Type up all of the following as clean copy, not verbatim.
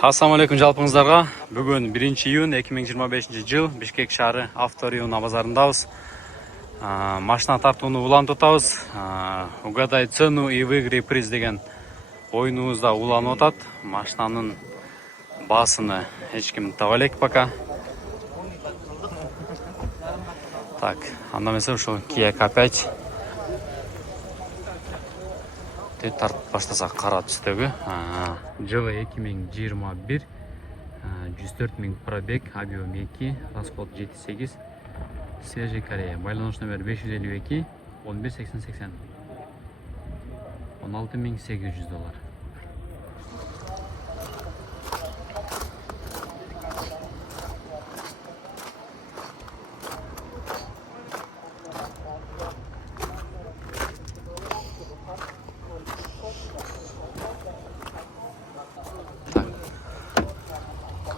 Assalamu alaikum жалпыңыздарға. Бүгін 1 июнь 2025 жыл Бишкек шары авториуна базарындабыз. Машина тартууну уланып атабыз. Угадай цену и выиграй приз деген ойыныбызда уланып атат. Машинанын басыны эч ким таба элек пока. Так, анда эмесе ушул Kia K5 тартып баштасак кара түстөгү. Жылы 2021, 104 000 пробег, объем 2, расход 7,8, свежий Корея. Байланыш номер 552 11 80 80, 16 800 доллар.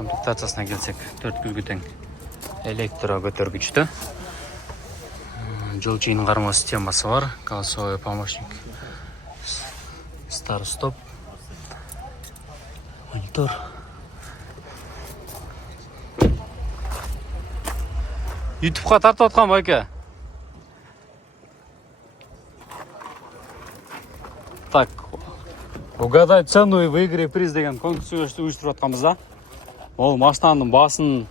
Комплектациясына келсек, 4 күзгү тең электро көтөргүчтө. Жол чыйын кармоо системасы бар. Голосовой помощник, старт-стоп, монитор. YouTube'га тартып аткан байке. Так, угадай цену и выиграй приз деген конкурс уюштуруп атканбыз да. Ол машинанын басын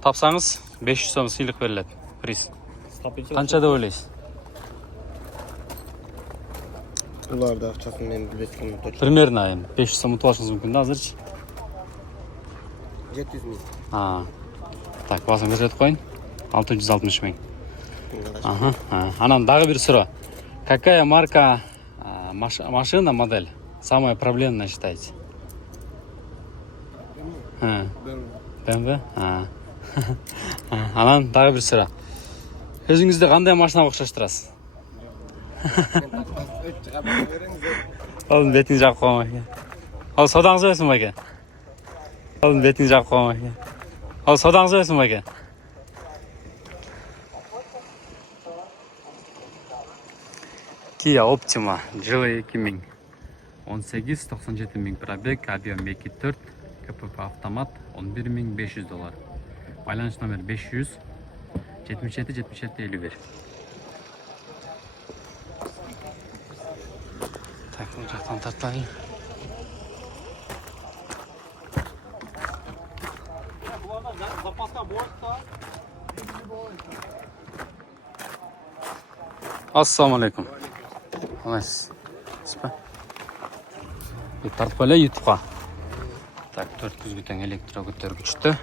тапсаңыз 500 сом сыйлык берилет. Приз. Канча деп ойлойсуз? Буларды акчасын мен билбесем точно. Примерно 500 сом утуп алышыңыз мүмкүн да азырчы. 700 000. Так, басын көрсөтүп коюн. 660 000. Анан дагы бир суроо. Какая марка машина, модель самая проблемная считаете? BMW? Анан дагы бир суроо. Өзүңүздү кандай машинага окшоштурасыз? Ал бетиңи жаап койгон. Ал содаңыз өсүн байке. Ал бетиңи жаап койгон. Ал содаңыз өсүн байке. Kia Optima, жылы 2018, 97 000 пробег, объем 2.4, КПП автомат, 11 500 доллар. Байланыш номер 500 77 77 51. Так, bu жактан тартайын. Ассаламу алейкум. Алайсыз. Спа. Тартып эле YouTube'га. Так, 4 күзгү тең электро көтөргүчтө.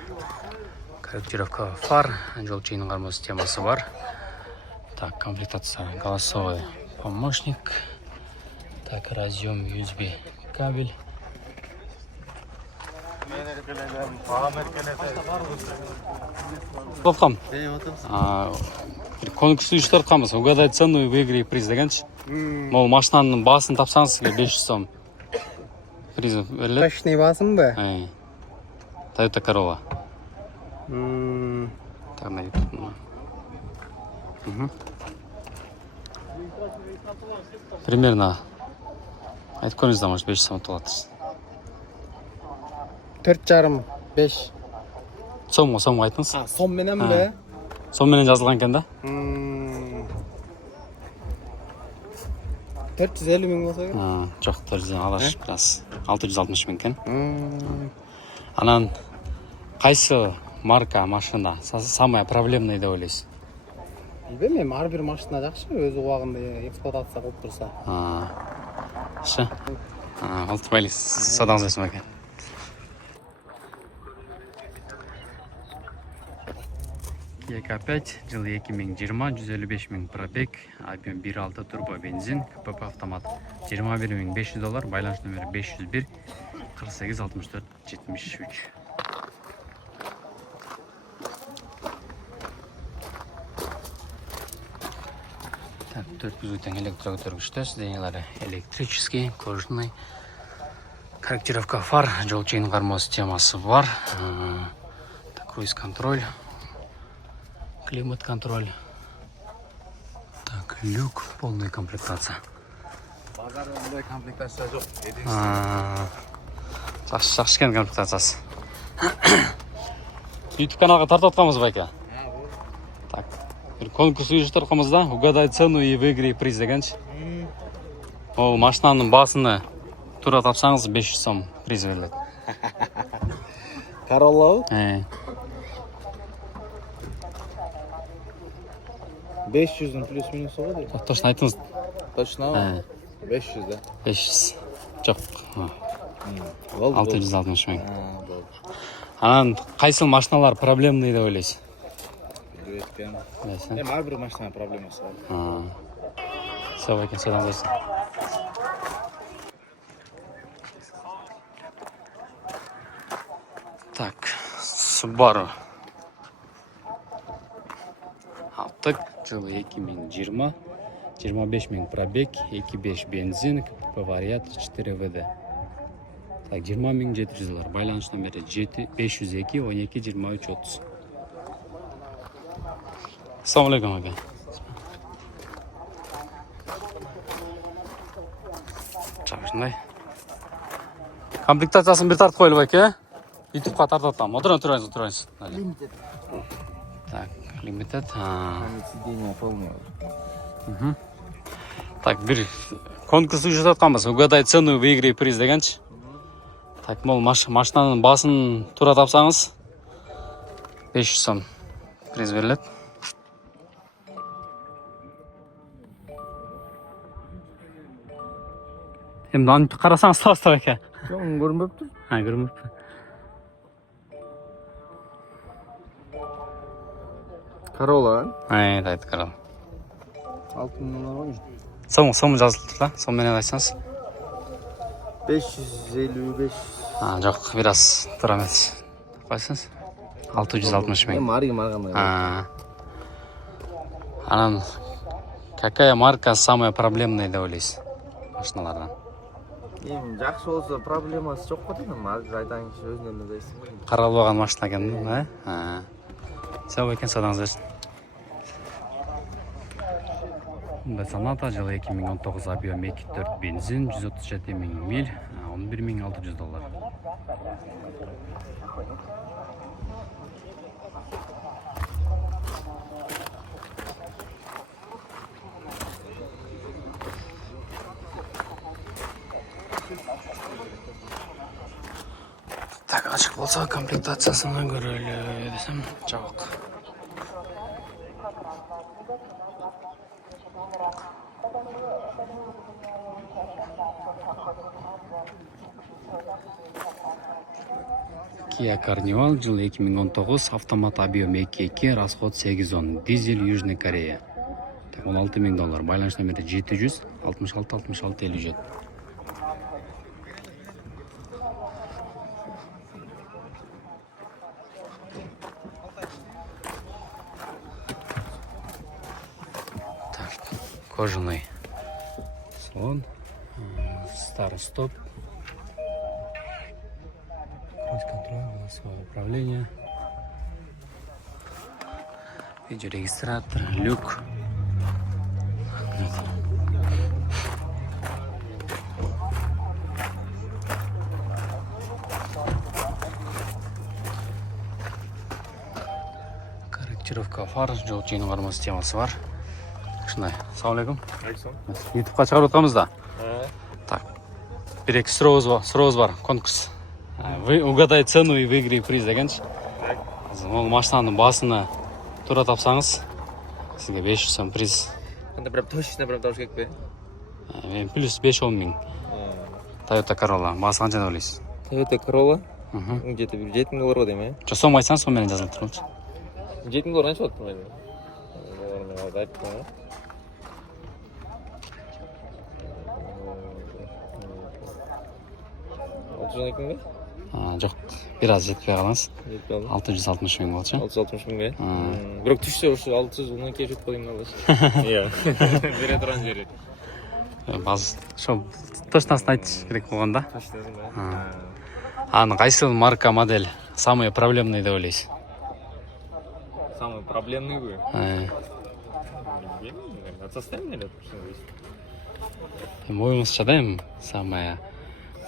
Корректировка фар, жол чыйын кармоо системасы бар. Так, комплектация голосовой помощник. Так, разъем USB кабель. Топкам. Конкурс уюштуруп атканбыз. Угадай цену и выиграй приз дегенчи. Могу машинанын баасын тапсаңыз сизге 500 сом приз берилет. Точный басымбы? Toyota Corolla. Так, на YouTube. Примерно айтып көрүңүз, может 500 сом утуп аласыз. 4,5 5. Сом айтыңыз. Сом мененби? Сом менен жазылган экен да. 450 000 болсо керек. Жок, 400 алаш biraz 660 000 экен. Анан кайсы марка машина самая проблемный деп ойлойсуз? Билбейм, ар бир машина жакшы, өз убагында эксплуатация кылып турса. Шы. Алтыбайлы содаңыз өсүн экен. Kia K5, жылы 2020, 155 000 пробег, объем 1.6 турбо бензин, КПП автомат, 21 500 доллар, байланыш номер 501 48 64 73. Так, 4 күзгү тең электро көтөргүчтө, сиденьялары электрический, кожаный. Корректировка фар, жол чыйын кармоо системасы бар. Круиз контроль. Климат-контроль. Так, люк, полная комплектация. Базарда мындай комплектация жоқ. Жақсы екен комплектациясы. YouTube каналға тартып атқанбыз байка. Так. Bir konкурс ұйыштырып жатқанбыз да. Угадай цену и выиграй приз дегенші. Ол машинаның басыны тура тапсаңыз 500 сом приз беріледі. Corolla 500'ün plus minus olur değil mi? Точно айтыңыз. Точно 500 да. 500. Жоқ. Болды. 660 мың. Болды. Анан қайсыл машиналар проблемный деп ойлайсыз? Өткен. Білесің? Әрбір машина проблемасы бар. Все екен, содан көрсін. Так, Subaru. Алттық, жылы 2020, 25 мың пробег, 2.5 бензин, КПП вариатор 4 ВД. Так, 20 700 байланыш номері 502 12 23 30. Ассалаумалейкум, ака. Шындай. Комплектациясын бір тартып қойылып әке. YouTube'ға тартып атам. Отырайыныз. Limited. Так, лимитед. Сиденье полное. Так, бір конкурс ұйыштырып жатқанбыз. Угадай цену, выиграй приз дегенші. Так, мол машинаның басын тура тапсаңыз 500 сом приз беріледі. Енді аны қарасаңыз тастап әке. Жоқ, көрінбеп тұр. Көрмеппін. Corolla. Дайды қарал. 6000 var. Сомы жазылып тұр да, сонымен айтсаңыз. 555. Жоқ, біраз тұр емес. Қайсыңыз? 660 мың. Марка. Анан, какая марка самая проблемная деп ойлайсыз машиналардан? Жақсы болса проблемасы жоқ қой деймін. Айтаңызшы, өзінен өзайсың ғой. Қаралып алған машина екен, Сау екен, садаңыз берсін. Honda Sonata жылы 2019 объем 2.4 бензин, 137 мың миль, $11,600. Так, ашық болса комплектациясынан көрелі десем, жабық. Kia Carnival жылы 2019, автомат объем 2.2, расход 810, дизель Южный Корея. $16,000, байланыш номері 700 66 66 57. Кожаный салон, старый стоп, круиз-контроль, голосовое управление, видеорегистратор, люк. Корректировка фар, жол жеңіл қарма системасы бар. Шынай, ассалаумалейкум. YouTube'ға шығарып отқанбыз да. Так, бір-екі сұрауыз бар, конкурс. Вы угадай цену и выиграй приз дегенші. Ол машинаның басыны тура тапсаңыз, сізге 500 сом приз. Қандай прям точно прям дауыс кетпе. Мен плюс 5-10 мың. Toyota Corolla, басы қанша деп ойлайсыз? Toyota Corolla? Где-то $7,000 деймін. Жоқ, сом айтсаңыз, сонымен жазылып тұрмыз. $7,000 қанша болады тұрмайды? Жоқ, біраз жетпей қалаңыз. 660 мың болды ше? 660 мың бе? Бірақ түшсе осы 600 ұлынан кешіп қойдың алаш. Иә, бере тұран жері. Точносын айтыш керек болғанда. Точносын ба? Аны қайсы марка, модель самый проблемный деп ойлайсыз? Самый проблемный бы? От состояния или от Ойыңызша да эми самая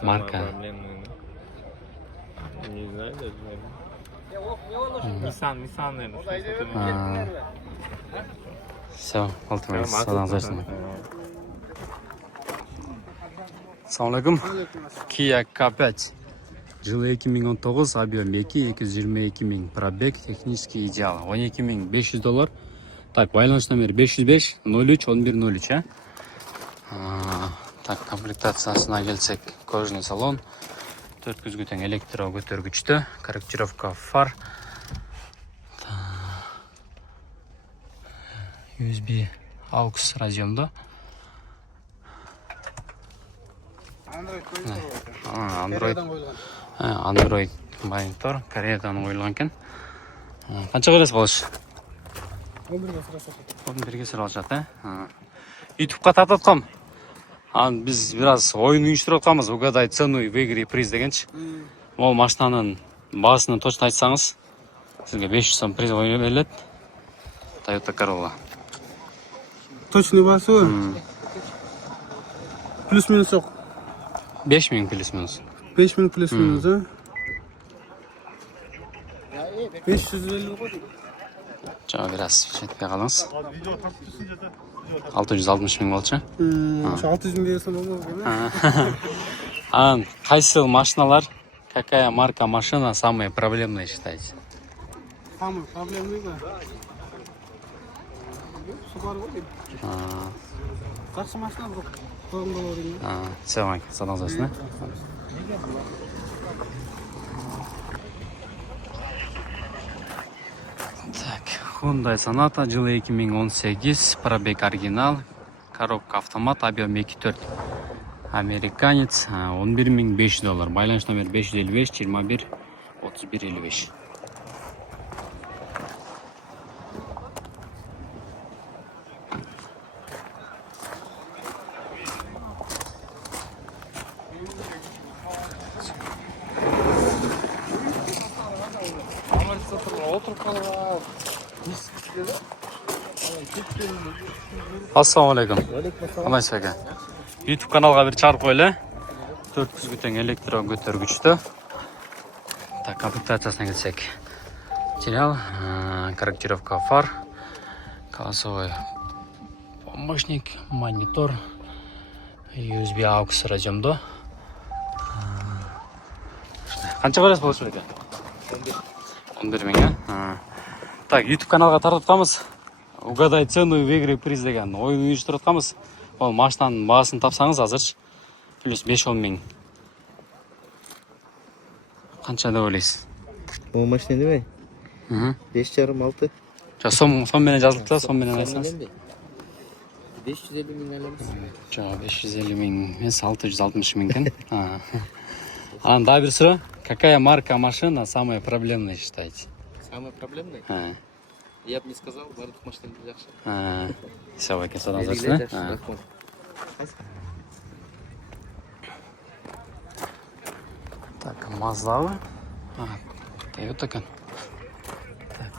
марка. Не знаю даже. Nissan, наверное. А, Все, алтымыз. Садан зайсын. Assalamu alaikum. Kia K5. Жылы 2019, объем 222 000, пробег, технический идеал. $12,500. Так, байланыш номер 505 03 1103, Так, комплектациясына келсек, кожаный салон, 4 көзгөтен электро көтөргүчтө, корректировка фар, USB AUX разъемдо. Android монитор, Кореядан коюлган экен. Канча бересиз болуш? 11 сұралышат, YouTube'га тартаткам. Биз бираз оюн уюштуруп атканбыз, угадай цену и выиграй приз дегенчи. Ол машинанын баасын точно айтсаңыз, сизге 500 сом приз берилет. Toyota Corolla. Точный баасы плюс-минус жоқ. 5000 плюс-минус. 5000 плюс-минус, а? 550 ғой. Жана бираз жетпей калыңыз. 660 000 болчу. 600 000 берсем болмок экен. Кайсы машиналар, какая марка машина самая проблемная считаете? Самый проблемный да. Subaru ғой. Жақсы машина жоқ. Тоғында бар екен. Все, садан зайсын. Так, Hyundai Sonata, жылы 2018, пробег оригинал, коробка автомат, объем 2.4. Американец, $11,500. Байланыш номер 555 21 31 55. Assalamu alaikum. Қалайсыз aka? YouTube каналга бир чыгарып коелу. 400 тең электро көтөргүчтө. Так, комплектациясына келсек. Материал, корректировка фар, колесовой помощник, монитор, USB AUX разъемдо. Канча бересиз болушу экен? 11 000. Так, YouTube каналга тартатканбыз. Угадай цену и выиграй приз деген оюн уюштуруп атканбыз. Ол машинанын баасын тапсаңыз азырчы плюс 5-10 000. Канча деп ойлойсуз? О машина немей? 5,5-6. Жа сом менен жазылыпты, сом менен айтсаңыз. 550 000 аламыз. Жа 550 000 эмес 660 000 экен. Анан дагы бир суроо. Какая марка машина самая проблемная считаете? Самое проблемное? Я бы не сказал, барлық машина жақсы. Все, aka, садан зайсын. Так, Маздабы. Toyota экен. Так,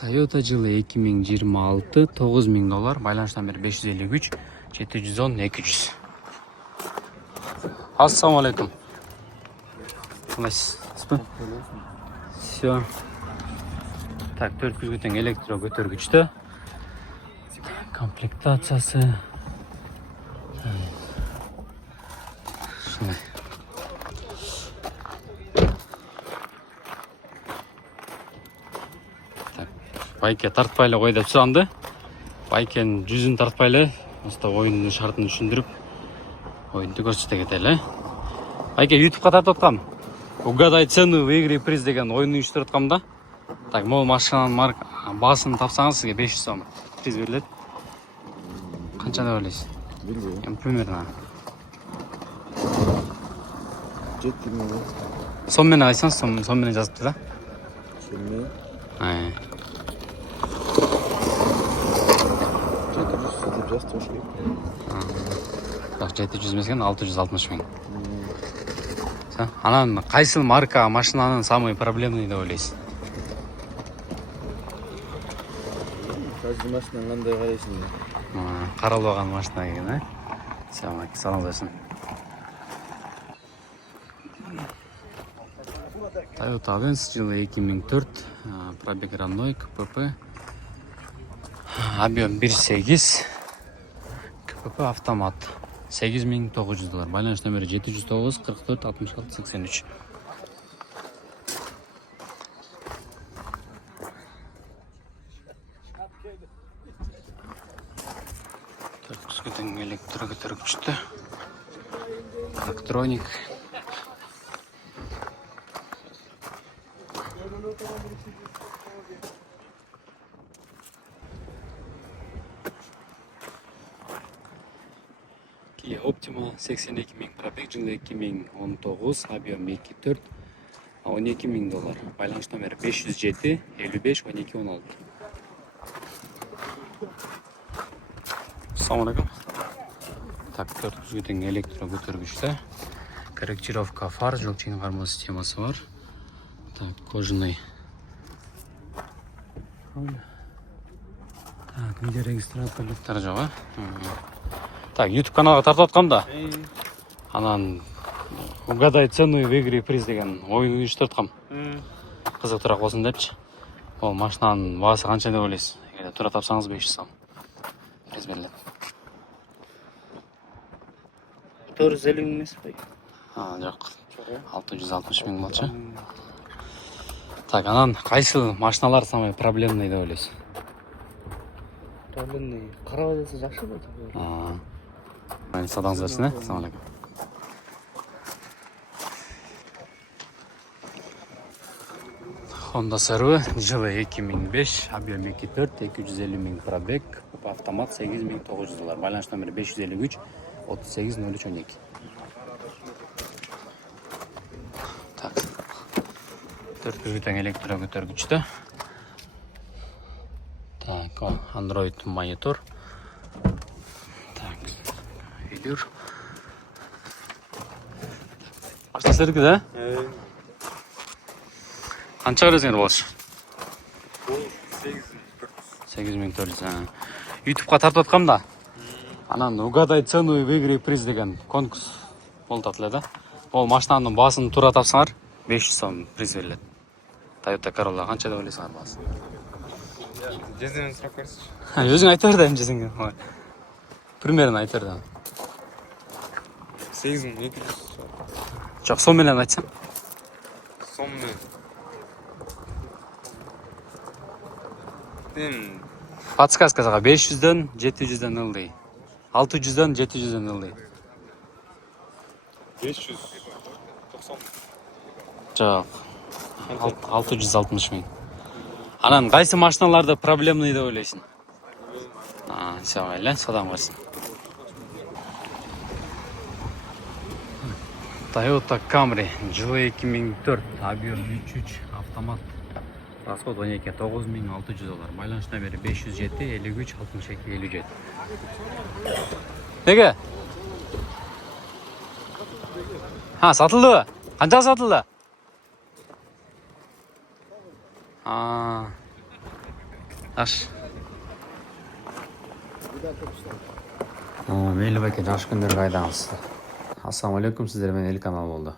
Toyota жылы 2026, $9,000, байланыш номер 553 710 200. Ассаламу алейкум. Қалайсыз? Все. Так, 400 тең электро көтөргүчтө. Комплектациясы. Шундай. Так, байке тартпайлы кой деп суранды. Байкен жүзүн тартпайлы, оста оюндун шартын түшүндүрүп, оюнду көрсөтө кетели. Байке YouTube'га тартып аткам. Угадай цену, выиграй приз деген оюн уюштуруп аткам да. Так, мол машинанын баасын тапсаңыз сизге 500 сом приз берилет. Канча деп ойлойсуз? Билбейм. Примерно. 7 000. Сом менен айтсаңыз, сом менен жазыпты да. Сом менен? 700 деп жазып керек. Так, 700 эмес экен, 660 000. Анан кайсы марка машинанын самый проблемный деп ойлойсуз? Каждый машина кандай карайсың? Каралбаган машина экен, Саламыңыз болсын. Toyota Avensis жылы 2004, пробег родной, КПП, объем 1.8, КПП автомат, $8.900. Байланыш номері 709 44 66 83. Төрткүзгүдүн электрокөтөргүчтү, электроник. Kia Optima 82.000 пробег, жылы 2019, объем 2.4, $12.000. Байланыш номері 507 55 12 16. Assalamualaikum. Так, төрткүзгүдүн электрокөтөргүчтү. Корректировка фар, жол чейин кармоо системасы бар. Так, кожаный. Так, видеорегистраторлуктар жок, Так, YouTube каналга тартып аткам да. Анан угадай цену в игре приз деген оюн уюштурткам. Кызыктуураак болсун депчи. Ол машинанын баасы канча деп ойлойсуз? Эгер туура тапсаңыз 500 сом. Приз берилет. 450 миң эмес бай. Жок. 660 миң болчу. Так, анан кайсы машиналар самый проблемный деп ойлойсуз? Проблемный. Карабай десе жакшы болот. Садаңыз берсин, Assalamu alaikum. Honda CR-V, жылы 2005, объем 2.4, 250 миң пробег, автомат $8.900. Байланыш номері 553 38 03 12. Так, төрткүзгүдүн электрокөтөргүчтү. Так, Android монитор. Так, видеор. Машина сіздердікі да? Қанша бересіңдер болшы? 8400. YouTube'ға тартып аткам да. Анан угадай цену в игре приз деген конкурс болуп атат эле да. Ол машинанын баасын туура тапсаңар 500 сом приз берилет. Toyota Corolla канча деп ойлойсуңар баасы? Жезинен сурап көрсүчү. Өзүң айта бер да, эми жезиңге. Примерно айта бер да. 8200. Жок, сом менен айтсаң. Сом менен. Подсказкасыга 500дөн 700дөн ылдый. 600дөн 700дөн ылдый. 590. Жок. 660 миң. Анан кайсы машиналарды проблемный деп ойлойсуң? Все, эле, содан көрсүн. Toyota Camry, жылы 2004, объем 3.3, автомат. Расход 12 $9600. Байланыш номері 507 53 62 57. Неге? Сатылды. Канча сатылды? Аш. Мейлі бәке, жакшы күндөргө айдаңыз. Ассаламу алейкум, сіздермен эл канал болды.